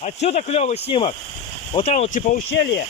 Отсюда клевый снимок. Вот там вот типа ущелье.